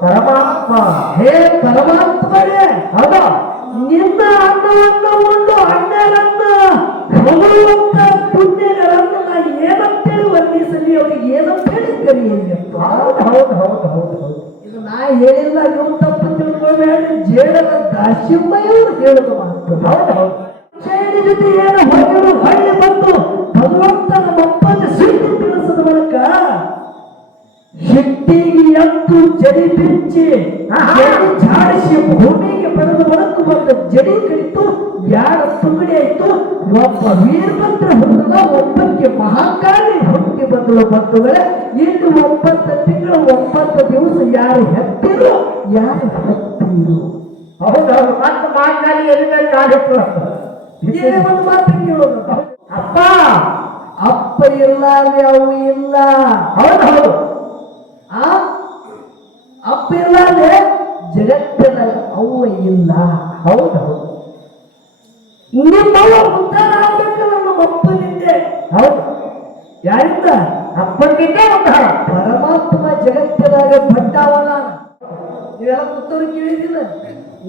ಪರಮಾತ್ಮ ಹೇ ಪರಮಾತ್ಮನೇ ಅದ ನಿನ್ನ ಅನ್ನವನ್ನು ಉಂಡು ಅಣ್ಣರನ್ನ ಹೊಗಳುವಂತ ಪುಣ್ಯಗಳನ್ನು ನಾನು ಏನಂತೇಳಿ ವರ್ಣಿಸಲಿ ಅವರಿಗೆ ಏನಂತೇಳಿ ಕರೆಯಲಿಯಪ್ಪ ಹೌದು ಹೌದು ಹೌದು ಹೌದು ಹೌದು. ಇದು ನಾ ಹೇಳಿಲ್ಲ ಇವ್ರು ತಪ್ಪು ತಿಳ್ಕೊಬೇಡ ಜೇಡದ ದಾಸಿಮ್ಮಯ್ಯವರು ಹೇಳಿದ ಮಾತು. ಹೌದು ಹೌದು. ಜಡಿ ಬಿಚ್ಚಿ ಝಾಡಿಸಿ ಭೂಮಿಗೆ ಬರೆದು ಬಡಕು ಬಂದ ಜಡಿ ಕಡಿತು ಯಾರ ತುಂಗಡಿ ಆಯ್ತು? ಒಬ್ಬ ವೀರಭದ್ರ ಹುಟ್ಟದ ಒಬ್ಬಕ್ಕೆ ಮಹಾಕಾಳಿ ಹುಟ್ಟಿ ಬಂದಳು ಬಂಧುಗಳೇ. ಇನ್ನು ಒಂಬತ್ತು ತಿಂಗಳು ಒಂಬತ್ತು ದಿವಸ ಯಾರು ಹೆತ್ತಿರು? ಯಾರು ಹೆತ್ತಿರು? ಹೌದು ಹೌದು ಮತ್ತೆ ಮಹಾಕಾಲಿ ಎಲ್ಲಿ ಕಾಲಿಟ್ಟು ಇದೇ ಒಂದು ಮಾತು ಕೇಳೋದು. ಅಪ್ಪ! ಅಪ್ಪ ಇಲ್ಲ ಅಲ್ಲಿ ಅವು ಇಲ್ಲ. ಹೌದು ಹೌದು. ಆ ಅಪ್ಪ ಇಲ್ಲ ಅಲ್ಲಿ ಜಗತ್ತಿನಲ್ಲಿ ಅವು ಇಲ್ಲ. ಹೌದು. ನಿಮ್ಮವ್ವ ಉದ್ಧಾರ ಆಗ್ಬೇಕಲ್ಲ ನಮ್ಮ ಅಪ್ಪನಿಂದೆ ಹೌದು. ಯಾರಿಂದ? ಅಪ್ಪನಿಗೆ ಉದ್ಧಾರ ಪರಮಾತ್ಮ ಜಗತ್ತಿನಾಗ ಬಂಡವನ ನೀವೆಲ್ಲ ಕೂತವ್ರು ಕೇಳಿದಿಲ್ಲ?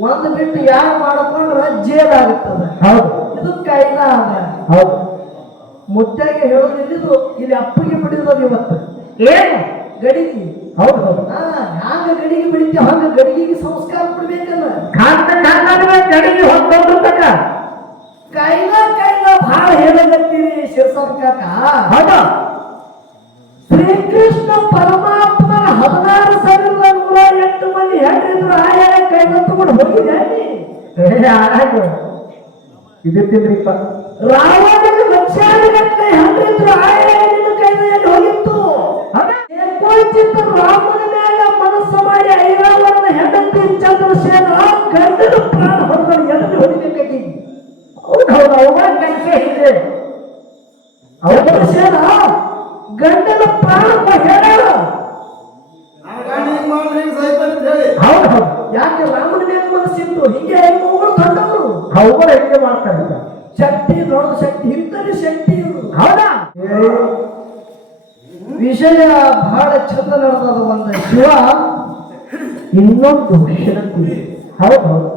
ಒಂದು ಬಿಟ್ಟು ಯಾರು ಮಾಡ್ಕೊಂಡ್ರೆ ಜೇಲಾಗುತ್ತದೆ. ಹೌದು. ಇದು ಕೈನ ಅದ ಹೌದು. ಮುದ್ದಾಗೆ ಹೇಳೋದು ಇಲ್ಲಿದು ಇಲ್ಲಿ ಅಪ್ಪಗೆ ಬಿಡಿರೋದು ಇವತ್ತು. ಏನು? ಗಡಿಗೆ. ಹೌದು. ಹ್ಯಾಂಗ ಗಡಿಗೆ ಬಿಡಿತೀವಿ ಹಂಗ ಗಡಿಗೆಗೆ ಸಂಸ್ಕಾರ ಕೊಡ್ಬೇಕಲ್ಲ. ಕಾಂತ ಕಾಂತಾದ್ರೆ ಗಡಿಗೆ ಹೊತ್ತು ತಕ ಕೈಲ ಕೈಲ ಭಾಳ ಹೇಳಕತ್ತೀರಿ ಶಿವಸಂತ ಕಾಕ ಹೌದು. ಶ್ರೀಕೃಷ್ಣ ಪರಮಾತ್ಮನ ಹದಿನಾರು ಸಾವಿರದ ನೂರ ಎಂಟು ಮಂದಿ ಹೆಣ್ಣಿದ್ರು ಆಯಾ ಕೈ ತಗೊಂಡು ಹೋಗಿದೆ ಅಲ್ಲಿ. ಏ ರಾಮನ ಮನಸ್ಸು ಮಾಡಿ ಐರಾವರನ ಹೆಂಡತಿ ಚಂದ್ರಸೇನ ಗಂಡನ ಪ್ರಾಣ ಹೊರಗಡೆ ಎಲ್ಲಿ ಹೊಡಿಬೇಕಾಗಿ ಹೌದು ಹೌದು ಅವಾಗ ಕೆಲಸ ಇದೆ. ಚಂದ್ರಸೇನ ಗಂಡನ ಪ್ರಾಣ ಹೇಳ. ಹೌದು ಹೌದು. ಯಾಕೆ ರಾಮನ ಮೇಲೆ ಮನಸ್ಸಿತ್ತು? ಹಿಂಗೆ ದೊಡ್ಡವರು ಅವ್ರು ಹೆಂಗೆ ಮಾಡ್ತಾರೆ ವಿಷಯ ಬಹಳ ಚಂದ ಒಂದ ಶಿವ. ಇನ್ನೊಂದು ಶಕ್ತಿ. ಹೌದು ಹೌದು.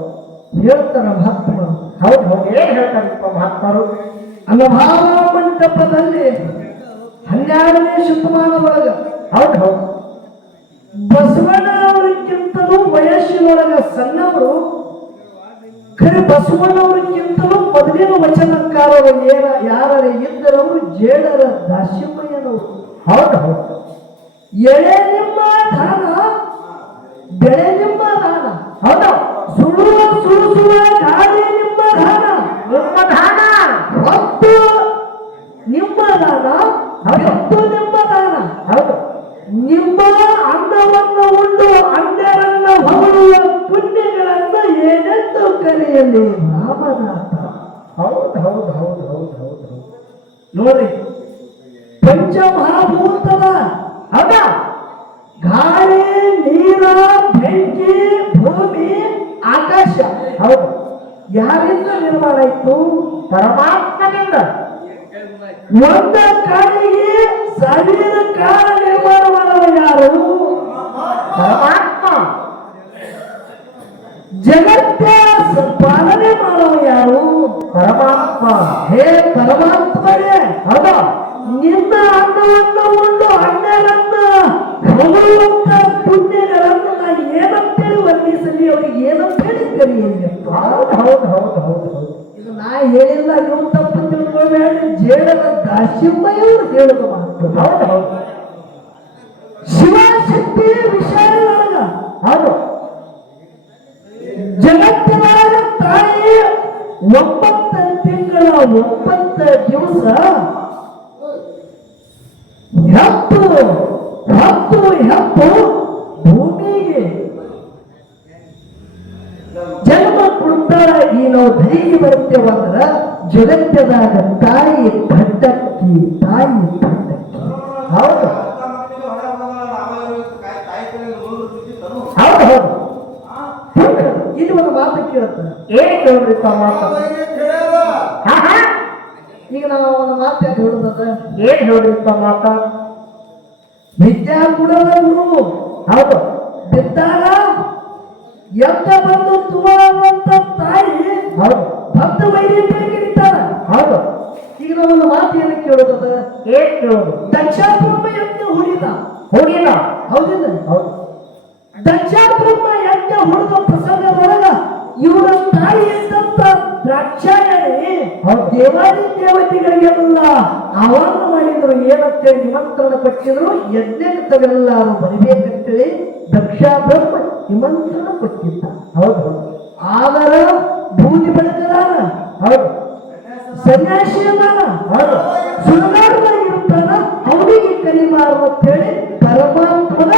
ಹೇಳ್ತಾರೆ ಮಹಾತ್ಮರು. ಹೌದು ಹೌದು. ಏನ್ ಹೇಳ್ತಾರಪ್ಪ ಮಹಾತ್ಮರು? ಅನುಭಾವ ಮಂಟಪದಲ್ಲಿ ಹನ್ನೆರಡನೇ ಶತಮಾನದೊಳಗ. ಹೌದು ಹೌದು. ಬಸವಣ್ಣ ಅವರಿಗಿಂತಲೂ ವಯಸ್ಸಿನೊಳಗ ಸಣ್ಣವರು, ಖರೆ ಬಸವಣ್ಣವರಿಗಿಂತಲೂ ಮೊದಲಿನ ವಚನಕಾರರು ಏನ ಯಾರೇ ಇದ್ದರವರು ಜೇಡರ ದಾಸಿಮಯ್ಯನವರು ಹೌದು ಹೌದು. ಎಳೆ ನಿಮ್ಮ ದಾನ ಬೆಳೆ ನಿಮ್ಮ ದಾನ. ಹೌದು. ಸುಳು ಸುಳು ಸುಳುವ ಗಾಳಿ ನಿಮ್ಮ ದಾನ. ನಿಮ್ಮ ದಾನ. ಹೊತ್ತು ನಿಮ್ಮ ದಾನ ಹೊತ್ತು ನಿಮ್ಮ ದಾನ. ಹೌದು. ನಿಮ್ಮ ಅನ್ನವನ್ನು ಉಂಡು ಅಣ್ಣರನ್ನ ಹೊಗಳುವ ಪುಣ್ಯಗಳನ್ನ ಏನೆಂದು ಕರೆಯಲಿ ರಾಮನಾಥ ಹೌದು ಹೌದು ಹೌದು ಹೌದು ಹೌದು ಹೌದು. ನೋಡಿ ಪಂಚಮಹಾಭೂತದ ಅದ ಗಾಳಿ, ನೀರ, ಬೆಂಕಿ, ಭೂಮಿ, ಆಕಾಶ, ಹೌದು. ಯಾರಿಂದ ನಿರ್ಮಾಣ ಆಯ್ತು? ಪರಮಾತ್ಮನಿಂದ. ಒಂದ ಕಾಲಿಗೆ ಸಾವಿರ ಕಾಲ ನಿರ್ಮಾಣ ಮಾಡುವ ಯಾರು? ಪರಮಾತ್ಮ. ಜಗತ್ತ ಪಾಲನೆ ಮಾಡುವ ಯಾರು? ಪರಮಾತ್ಮ. ಹೇ ಪರಮಾತ್ಮನೇ, ಹೌದ? ನಿನ್ನ ಅನ್ನವನ್ನು ಒಂದು ಅಣ್ಣರನ್ನ ಹೊಗಳುವಂತ ಪುಣ್ಯಗಳನ್ನು ನಾನು ಏನಂತೇಳಿ ವರ್ಣಿಸಲಿ ಅವರಿಗೆ ಏನಂತೇಳಿ ಕರೆಯಲಿಯಪ್ಪ ಹೌದು ಹೌದು ಹೌದು ಹೌದು ಹೌದು. ಇದು ನಾ ಹೇಳಿಲ್ಲ ನೀವು ತಪ್ಪು ತಿಳ್ಕೊಬೇಡ ಜೇಡದ ದಾಸಿಮ್ಮಯ್ಯವರು ಹೇಳಿದ ಮಾತು. ಹೌದು ಹೌದು. ಶಿವಶಕ್ತಿ ವಿಷಯದೊಳಗ ಹೌದು. ಜಗತ್ತಿನ ತಾಯಿ ಒಂಬತ್ತು ತಿಂಗಳ ಒಂಬತ್ತು ದಿವಸ ಹತ್ತು ಭೂಮಿಗೆ. ಜನ್ಮ ಕೊಡ್ತಾರ ಏನೋ ಧೈರ್ಯ ಬರ್ತೇವಂದ್ರ ಜಗತ್ತದಾಗ ತಾಯಿ ಪಟ್ಟಕ್ಕಿ ತಾಯಿ ಪಟ್ಟಕ್ಕಿ ಹೌದು. ಹೌದು ಹೌದು. ಇಲ್ಲಿ ಒಂದು ಮಾತು ಕೇಳ್ತಾರೆ ಏನ್ ಕೇಳ್ರಿಪ್ಪ ಮಾತು? ಈಗ ನಾವು ಒಂದು ಮಾತು ಯಾಕೆ ಹೇಳುದದ ಏನ್ ಹೇಳ್ರಿಪ್ಪ ಮಾತ? ಕೂಡ ಗುರು ಹೌದು. ಬಿದ್ದಾಗ ಎತ್ತ ಬಂದು ತುಂಬ ತಾಯಿ. ಹೌದು. ಭಕ್ತ ವೈದ್ಯ ಕರೀತಾರ ಹೌದು. ಈಗ ನಾವೊಂದು ಮಾತು ಏನಕ್ಕೆ ಕೇಳೋದದ ಏನ್ ಕೇಳೋದು ದಕ್ಷಾಬ್ರಹ್ಮ ಯಜ್ಞ ಹುಡಿದ ಹೋಗಿಲ್ಲ ಹೌದಿಲ್ಲ ಹೌದು. ದಕ್ಷಾಬ್ರಹ್ಮ ಯಜ್ಞ ಪ್ರಸಂಗ ಪ್ರಸಂಗದೊಳಗ ಇವರ ತಾಯಿ ಇದ್ದಂತ ದ್ರಾಕ್ಷಾಯಣಿ ಅವ್ರ ದೇವಾದಿ ದೇವತೆಗಳಿಗೆಲ್ಲ ಆಹ್ವಾನ ಮಾಡಿದ್ರು. ಏನಂತೇಳಿ ನಿಮಂತ್ರಣ ಕೊಟ್ಟಿದ್ರು. ತಾವೆಲ್ಲರೂ ಬರಬೇಕಂತೇಳಿ ದಕ್ಷಾಬ್ರಹ್ಮ ನಿಮಂತ್ರಣ ಕೊಟ್ಟಿದ್ದ. ಹೌದು. ಆದರೆ ಬೂದಿ ಬೆಳಕದಾನ ಹೌದು. ಸನ್ಯಾಸಿ ಅದಾನ ಹೌದು. ಸುಳ್ಳಾಡಲಾಗಿರ್ತಾನ ಅವನಿಗೆ ಕಲಿಬಾರದು ಅಂತೇಳಿ ಪರಮಾತ್ಮನ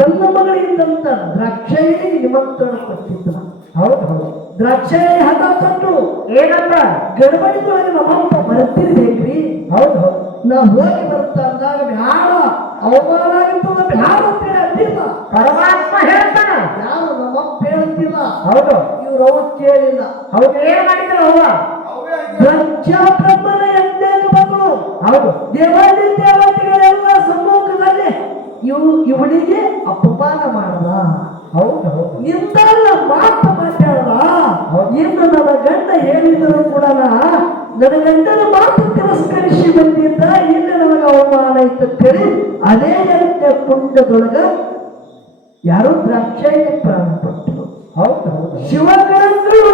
ತನ್ನ ಮಗಳಿದ್ದಂತ ದ್ರಾಕ್ಷಾಯಣಿ ನಿಮಂತ್ರಣ ಕೊಟ್ಟಿದ್ದ. ಹೌದು ಹೌದು. ದ್ರಾಕ್ಷಾಯಿ ಹಠ ಕೊಟ್ಟು ಏನಂತ ಗಡಬಡಿದೊಳಗೆ ನಮ್ಮಪ್ಪ ಬರ್ತಿರ್ಬೇಕ್ರಿ ಹೌದು ಹೌದು. ನಾ ಹೋಗಿ ಬರ್ತಾ ಅಂದಾಗ ಬ್ಯಾಡ ಅವಮಾನ ಆಗಿರ್ತದ ಬ್ಯಾಡ ಅಂತೇಳಿ ಅಂದಿಲ್ಲ. ಪರಮಾತ್ಮ ಹೇಳ್ತಾನ. ಯಾರು ನಮ್ಮಪ್ಪ ಹೇಳಂತಿಲ್ಲ. ಹೌದು. ಇವ್ರು ಅವ್ರು ಕೇಳಿಲ್ಲ. ಹೌದು ಏನ್ ಮಾಡಿದ್ರು ಅವ್ವ? ದ್ರಾಕ್ಷಾಬ್ರಹ್ಮನ ಯಜ್ಞಕ್ಕೆ ಬಂದು ಹೌದು. ದೇವಾದಿ ದೇವತೆಗಳೆಲ್ಲ ಸಮ್ಮುಖದಲ್ಲಿ ಇವು ಇವಳಿಗೆ ಅಪಮಾನ ಮಾಡದ. ಹೌದು ಹೌದು. ನಿಂತಲ್ಲ ಮಾತು ಗಂಡ ಹೇಳಿದರೂ ಕೂಡ ನನ್ನ ಗಂಡನ ಮಾತು ತಿರಸ್ಕರಿಸಿ ಬಂದಿದ್ದ ಇಲ್ಲಿ ನನಗೆ ಅವಮಾನ ಇತ್ತು ಅಂತೇಳಿ ಅದೇ ಗಂಟೆ ಕುಂಡದೊಳಗ ಯಾರು ದ್ರಾಕ್ಷಾಯಿಗೆ ಪ್ರಾರಂಭಪಟ್ಟರು ಪಟ್ಟರು. ಹೌದು. ಹೌದು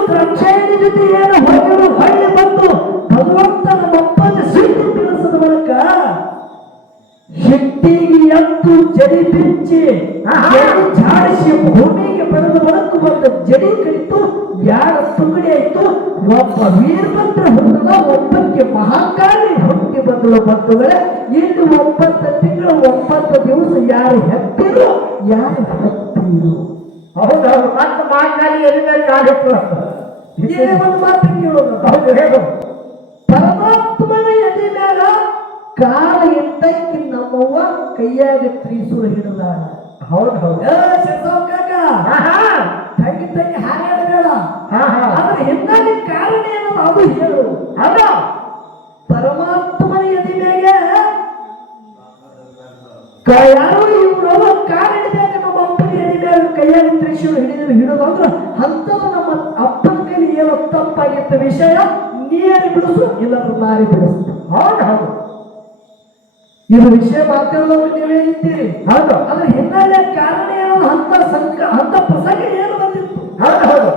ದ್ರಾಕ್ಷಾಯಿನ ಜೊತೆ ಏನು ಹೊರಗಡೆ ಹೊಳ್ಳಿ ಬಂದು ಭಗವಂತನ ಮಪ್ಪನ ಸಿಟ್ಟು ತಿಳಿಸದ ಬಳಿಕ ಶಕ್ತಿಗೆ ಎದ್ದು ಜಡಿ ಬಿಚ್ಚಿ ಜಾಡಿಸಿ ಝಾಡಿಸಿ ಭೂಮಿಗೆ ಬರೆದು ಬದುಕು ಬಂದ ಜಡಿ ಕಡಿತು ಯಾರ ತುಂಗಡಿ ಆಯ್ತು? ಒಬ್ಬ ವೀರಭದ್ರ ಹುಟ್ಟದ ಒಬ್ಬಕ್ಕೆ ಮಹಾಕಾಳಿ ಹುಟ್ಟಿ ಬಂದಳು ಬಂಧುಗಳೇ. ಇನ್ನು ಒಂಬತ್ತು ತಿಂಗಳು ಒಂಬತ್ತು ದಿವಸ ಯಾರು ಹೆತ್ತಿರು? ಯಾರು ಹೆತ್ತಿರು? ಹೌದು ಹೌದು. ಮತ್ತೆ ಮಾತಾಡಿ ಎಲ್ಲಿ ಕಾಲಿಟ್ಟು ಈಗ ಒಂದು ಮಾತು ಕೇಳೋದು. ಹೌದು ಹೇಳು. ಪರಮಾತ್ಮನ ಕಾಲ ಎತ್ತಕ್ಕೆ ನಮ್ಮವ್ವ ಕೈಯಾಗ ತ್ರಿಸೂಲ ಹಿಡಿದಾಳ. ಹೌದು ಹೌದು. ಕಾಕ ತಂಗಿ ತಂಗಿ ಹಾರಾಡಬೇಡ ಹಾ ಹಾ ಆದ್ರೆ ಹಿನ್ನೆಲೆ ಕಾರಣ ಏನದು ಅದು ಹೇಳು. ಅದ ಪರಮಾತ್ಮನ ಎದಿ ಮೇಲೆ ಯಾರು ಇವ್ರವ್ವ ಕಾಲ ಹಿಡಿದಾಗ ನಮ್ಮ ಅಪ್ಪನ ಎದೆ ಮ್ಯಾಗ ಕೈಯಾಗ ತ್ರಿಶೂಲ ಹಿಡಿದು ಹಿಡಿದು ಅಂದ್ರೆ ಅಂತದ ನಮ್ಮ ಅಪ್ಪನ ಕೈಲಿ ಏನೋ ತಪ್ಪಾಗಿತ್ತ ವಿಷಯ ನೀರು ಬಿಡಿಸು ಇಲ್ಲಾಂದ್ರೆ ನಾರಿ ಬಿಡಿಸು. ಹೌದು ಹೌದು. ಇದು ವಿಷಯ ಮಾತಾಡೋದು ನೀವೇ ಇದ್ದೀರಿ ಹೌದು. ಅದ್ರ ಹಿನ್ನೆಲೆ ಕಾರಣ ಏನೋ ಅಂತ ಸಂಕ ಅಂತ ಪ್ರಸಂಗ ಏನು ಬಂದಿತ್ತು? ಹೌದು ಹೌದು.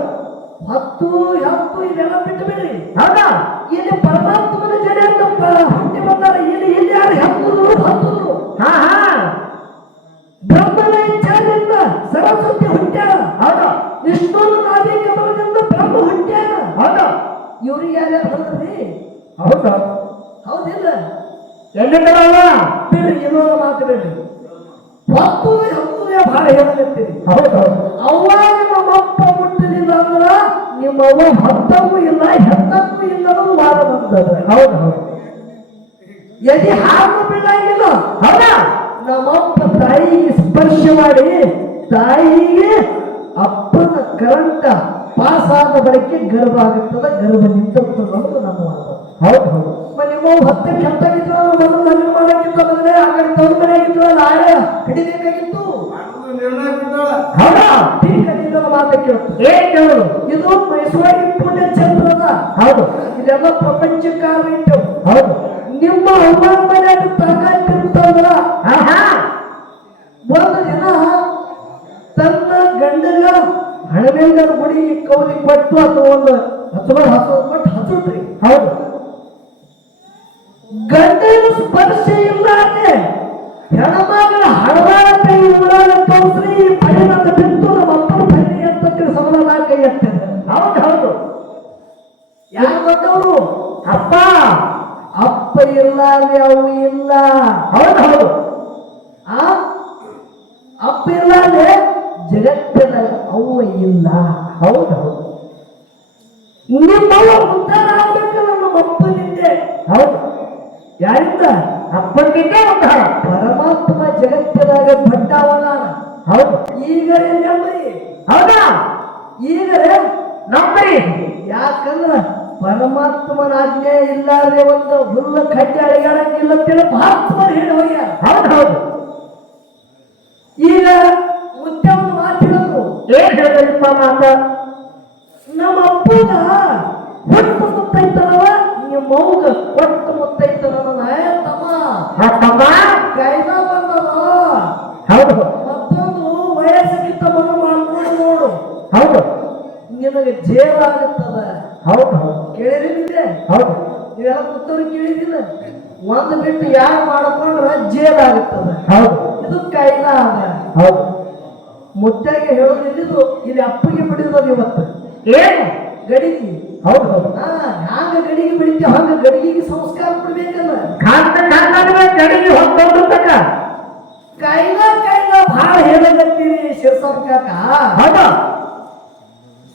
ಹತ್ತು ಹತ್ತು ಇದೆಲ್ಲ ಬಿಟ್ಟು ಬಿಡ್ರಿ ಹೌದಾ? ಇಲ್ಲಿ ಪರಮಾತ್ಮನ ಜಡೆ ಅಂತ ಹುಟ್ಟಿ ಬಂದಾರ. ಇಲ್ಲಿ ಇಲ್ಲಿ ಯಾರು ಹತ್ತುದ್ರು ಹತ್ತುದ್ರು? ಹಾ ಹಾ. ಬ್ರಹ್ಮನ ಇಚ್ಛಾದಿಂದ ಸರಸ್ವತಿ ಹುಟ್ಟ್ಯಾರ. ಹೌದಾ. ವಿಷ್ಣು ನಾದಿ ಕಮಲದಿಂದ ಬ್ರಹ್ಮ ಹುಟ್ಟ್ಯಾರ. ಹೌದಾ. ಇವ್ರಿಗೆ ಯಾರ್ಯಾರು ಹೌದ್ರಿ ಹೌದಾ. ಹೌದಿಲ್ಲ. ಎಲ್ಲಿದ್ದವಲ್ಲ ಬಿಡ್ರಿ ಇನ್ನೊಂದು ಮಾತು ಬಿಡ್ರಿ ಹತ್ತು ಹತ್ತುದೇ ಬಹಳ ಹೌದು ಹೌದು. ಅಪ್ಪ ಮುಟ್ಟಲಿಲ್ಲ ಅಂದ್ರ ನಿಮ್ಮವ್ವ ಹತ್ತಕ್ಕೂ ಇಲ್ಲ ಹೆತ್ತಕ್ಕೂ ಇಲ್ಲ ಅನ್ನೋದು ವಾದ ಬಂದದ ಹೌದು ಹೌದು. ಎದೆ ಹಾಕು ಬಿಡಂಗಿಲ್ಲ ಹೌದಾ? ನಮ್ಮಪ್ಪ ತಾಯಿಗೆ ಸ್ಪರ್ಶ ಮಾಡಿ ತಾಯಿಗೆ ಅಪ್ಪನ ಕರಂಟ ಪಾಸ್ ಆದ ಬಳಿಕೆ ಗರ್ಭ ಆಗುತ್ತದೆ ಗರ್ಭ ಅನ್ನೋದು ನಮ್ಮ ಹೌದು ಹೌದು. ನಿಮ್ಮ ಹತ್ತಕ್ಕೆ ಹತ್ತಕ್ಕೆ ಮೊದಲೇ ಆ ಕಡೆ ತವ್ರ ಮನೆ ಆಗಿತ್ತು ನಾಳೆ ಹಿಡಿಬೇಕಾಗಿತ್ತು ಹೌದಾ? ಈಗ ನಿನ್ನ ಮಾತ ಕೇಳ್ತು ಏನ್ ಇದು ಮೈಸೂರಿಗೆ ಪುಣ್ಯ ಚಂದ್ರದ ಹೌದು. ಇದೆಲ್ಲ ಪ್ರಪಂಚಕಾರ ಇಟ್ಟು ಹೌದು. ನಿಮ್ಮ ಅವ್ವನ ಮನೆಯಾಗ ತಾಕತ್ತಿರ್ತಂದ್ರ ಆಹಾ. ಒಂದು ದಿನ ತನ್ನ ಗಂಡಗ ಹಣವೆಂಗರ ಗುಡಿ ಕೌಲಿ ಕೊಟ್ಟು ಅಥವಾ ಒಂದು ಹಚ್ಚಲ ಹಚ್ಚೋದು ಕೊಟ್ಟು ಹಸುತ್ರಿ ಹೌದು. ಗಂಡನ ಸ್ಪರ್ಶ ಇಲ್ಲಾರೆ ಹೆಣ್ಮಗಳ ಕೈ ಊರಾಗ ತೋರಿಸ್ರಿ ಈ ಪೈನಂತ ಬಿತ್ತು ನಮ್ಮ ಅಪ್ಪನ ಪೈನಿ ಅಂತ ಸಮಾಧಾನ ಕೈ ಎತ್ತದೆ ಹೌದು ಹೌದು? ಯಾರು ಬಂದವರು? ಅಪ್ಪ. ಅಪ್ಪ ಇಲ್ಲ ಅವು ಇಲ್ಲ. ಹೌದು ಹೌದು? ಆ? ಅಪ್ಪ ಇಲ್ಲ ಅಂದ್ರೆ ಅವ್ವ ಇಲ್ಲ. ಹೌದು ಹೌದು. ನಿಮ್ಮವ್ವ ಉದ್ಧಾರ ಆಗ್ಬೇಕು ನಮ್ಮ ಅಪ್ಪನಿಂದೆ ಹೌದು. ಯಾರಿಂದ? ಅಪ್ಪನಿಗೆ ಅಂತ ಪರಮಾತ್ಮ ಜಗತ್ತಿನಾಗ ದೊಡ್ಡವನ ಹೌದು. ಈಗ ನಂಬರಿ ಹೌದಾ? ಈಗ ನಂಬರಿ ಯಾಕಂದ್ರ ಪರಮಾತ್ಮನ ಆಜ್ಞೆ ಇಲ್ಲಾದ್ರೆ ಒಂದು ಹುಲ್ಲ ಕಡ್ಡಿ ಅಳಿಗಾಡಂಗಿಲ್ಲ ಅಂತೇಳಿ ಮಹಾತ್ಮರು ಹೇಳಿ ಹೋಗ್ಯಾರ. ಹೌದು ಹೌದು. ಈಗ ಮುತ್ಯ ಒಂದು ಮಾತು ಏನಪ್ಪ ಮಾತ ನಮ್ಮ ಅಪ್ಪನ ಹುಟ್ಟು ಮುತ್ತೈತನವ ನಿಮ್ಮ ಮೌಗ ಕೊಟ್ಟು ಮುತ್ತೈತನ ತಮ್ಮ ಆ ತಮ್ಮ ಕೈದ ಬಂದದ ಹೌದು. ಮತ್ತೊಂದು ವಯಸ್ಸಿಗಿಂತ ಮಗು ಮಾಡ್ಕೊಂಡು ನೋಡು. ಹೌದು. ನಿನಗೆ ಜೇಲಾಗುತ್ತದ ಹೌದು ಹೌದು. ಕೇಳಿರಿದೆ ಹೌದು. ನೀವೆಲ್ಲ ಕೂತವ್ರು ಕೇಳಿದಿಲ್ಲ ಒಂದು ಬಿಟ್ಟು ಯಾರು ಮಾಡ್ಕೊಂಡ್ರೆ ಜೇಲಾಗುತ್ತದ ಹೌದು. ಇದು ಕೈದ ಅದ ಹೌದು. ಮುತ್ತಾಗೆ ಹೇಳೋದಿದ್ದು ಇಲ್ಲಿ ಅಪ್ಪಿಗೆ ಬಿಡಿದದ ಇವತ್ತು. ಏನು? ಗಡಿಗೆ. ಹೌದು ಹೌದು. ಹಾ ಹ್ಯಾಂಗ ಗಡಿಗೆ ಬಿಡಿತೀವಿ ಹಂಗ ಗಡಿಗೆಗೆ ಸಂಸ್ಕಾರ ಕೊಡ್ಬೇಕಲ್ಲ. ಕಾಂತ ಕಾಂತನೇ ಗಡಿಗೆ ಹೊತ್ತು ತಕ. ಕೈಲ ಕೈಲ ಭಾಳ ಹೇಳಕತ್ತೀರಿ ಶಿವಸಂ ಕಾಕ ಹೌದು.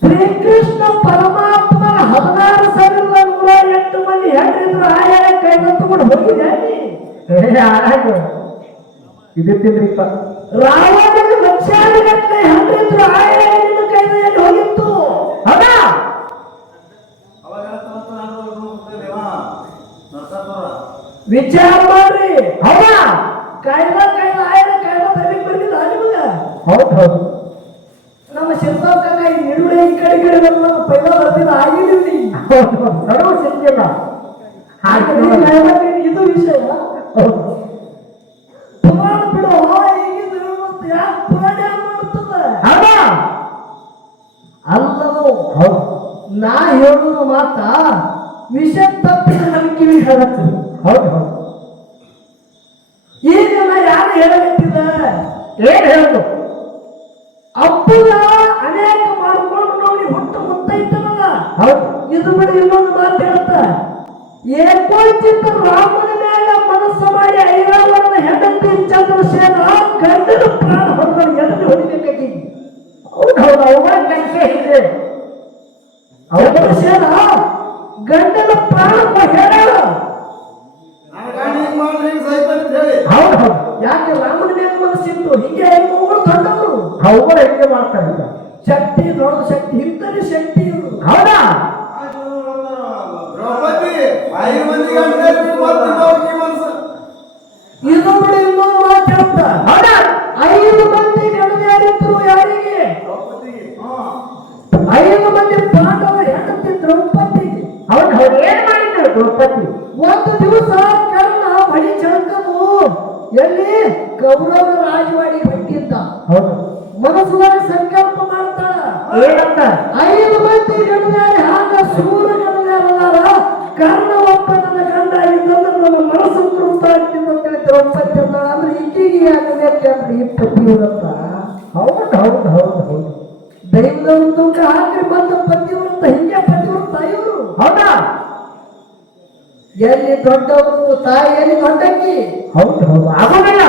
ಶ್ರೀಕೃಷ್ಣ ಪರಮಾತ್ಮನ ಹದಿನಾರು ಸಾವಿರದ ನೂರ ಎಂಟು ಮಂದಿ ಹೆಣ್ಣಿದ್ರು ಆಯಾ ಕೈ ತಗೊಂಡು ಹೋಗಿದೆ ನೀ. ಏ ಆರಾಮ ಇದು ತಿನ್ರಿಪ್ಪ ರಾವಣನ ಲಕ್ಷಾನುಗಟ್ಟಲೆ ಹೆಣ್ಣಿದ್ರು ವಿಚಾರ ಮಾಡ್ರಿ. ಹೌದಾ? ಕೈಲ ಕೈಲ ಆಯಾ ಕೈಲ ಬರ್ಲಿಕ್ಕೆ ಬರ್ಲಿಲ್ಲ ನಿಮಗ ಹೌದು ಹೌದು. ರಾಮನ ಮೇಲೆ ಮನಸ್ಸು ಮಾಡಿ ಐರಾವರನ ಹೆಂಡತಿ ಚಂದ್ರಸೇನ ಗಂಡನ ಪ್ರಾಣ ಹೊಡೆದ ಎಲ್ಲಿ ಹೊಡಿಬೇಕಾಗಿ ಹೌದು ಹೌದು ನನಗೆ ಇದೆ ಹೌದು ಚಂದ್ರಸೇನ ಗಂಡನ ಪ್ರಾಣ ಹೇಳ. ಹೌದು ಹೌದು. ಯಾಕೆ ರಾಮನ ಮೇಲೆ ಮನಸ್ಸಿತ್ತು? ಹೀಗೆ ಹೆಣ್ಮಗಳು ದೊಡ್ಡವರು. ಅವ್ರು ಹೆಂಗೆ ಮಾಡ್ತಾರೆ ಶಕ್ತಿ ದೊಡ್ಡ ಶಕ್ತಿ ಇಂಥದೇ ಶಕ್ತಿ ಹೌದಾ? ದ್ರೌಪದಿ ಐದು ಇದು ದ್ರೌಪದಿ ಒಂದು ದಿವಸ ಕರ್ಣ ಬಳಿ ಚಳಕನು ಎಲ್ಲಿ? ಕೌರವ ರಾಜವಾಡಿ ಹೊಟ್ಟಿದ್ದ ಹೌದು. ಮನಸ್ಸಿನಲ್ಲಿ ಸಂಕಲ್ಪ ಮಾಡ್ತಾಳ. ಏನಂತ ಐದು ಮಂದಿ ಗಣನೆಯಾರಿ ಹಾಗ ಸೂರ ಗಣನೆಯಾರಲ್ಲ ಕರ್ಣ ಒಬ್ಬ ನನ್ನ ಗಂಡ ಇದ್ದಂದ್ರೆ ನನ್ನ ಮನಸ್ಸು ತೃಪ್ತ ಆಗ್ತಿದ್ದ ಅಂತೇಳಿ ದ್ರೌಪದಿ ಅಂತಾಳ ಅಂದ್ರೆ ಈಗೀಗ ಯಾಕೆ ಅಂದ್ರೆ ಈ ಪತಿವ್ರತ ಹೌದು ಹೌದು ಹೌದು ಹೌದು. ದೈವದವರು ತೂಕ ಹಾಕಿ ಬಂದ ಹಿಂಗೆ ಪತಿವ್ರತ ಇವರು ಹೌದಾ ಎಲ್ಲಿ ದೊಡ್ಡವರು ತಾಯಿ ಎಲ್ಲಿ ದೊಡ್ಡಕ್ಕಿ? ಹೌದು ಹೌದು. ಆಗೋದಿಲ್ಲ.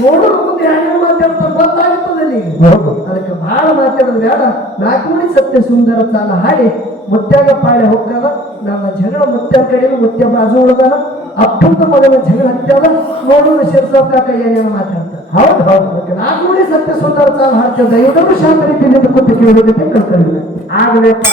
ನೋಡು ಮುಂದೆ ಹೆಂಗೆ ಮಾತಾಡ್ತಾ ಗೊತ್ತಾಗುತ್ತದೆ ನೀವು ಹೌದು. ಅದಕ್ಕೆ ಬಹಳ ಮಾತಾಡೋದು ಬೇಡ. ನಾಲ್ಕುಡಿ ಸತ್ಯ ಸುಂದರ ತಾನ ಹಾಡಿ ಮುತ್ಯಾಗ ಪಾಳೆ ಹೋಗ್ತದ ನಮ್ಮ ಜಗಳ ಮುತ್ಯ ಕಡೆ ಮುತ್ಯ ಬಾಜು ಉಳ್ದಾನ ಅಪ್ಪಂತ ಮೊದಲ ಜಗಳ ಹತ್ಯದ ನೋಡು ಶಿರ್ಸವ್ ಕಾಕ ಏನೇನು ಮಾತಾಡ್ತಾರೆ. ಹೌದು ಹೌದು. ಅದಕ್ಕೆ ನಾಲ್ಕುಡಿ ಸತ್ಯ ಸುಂದರ ತಾನ ಹಾಡ್ತದ ಇವರು ಶಾಂತ ರೀತಿಯಿಂದ ಕೂತು ಕೇಳೋದಕ್ಕೆ ಕಲ್ಕೊಂಡಿಲ್ಲ ಆಗಬೇಕು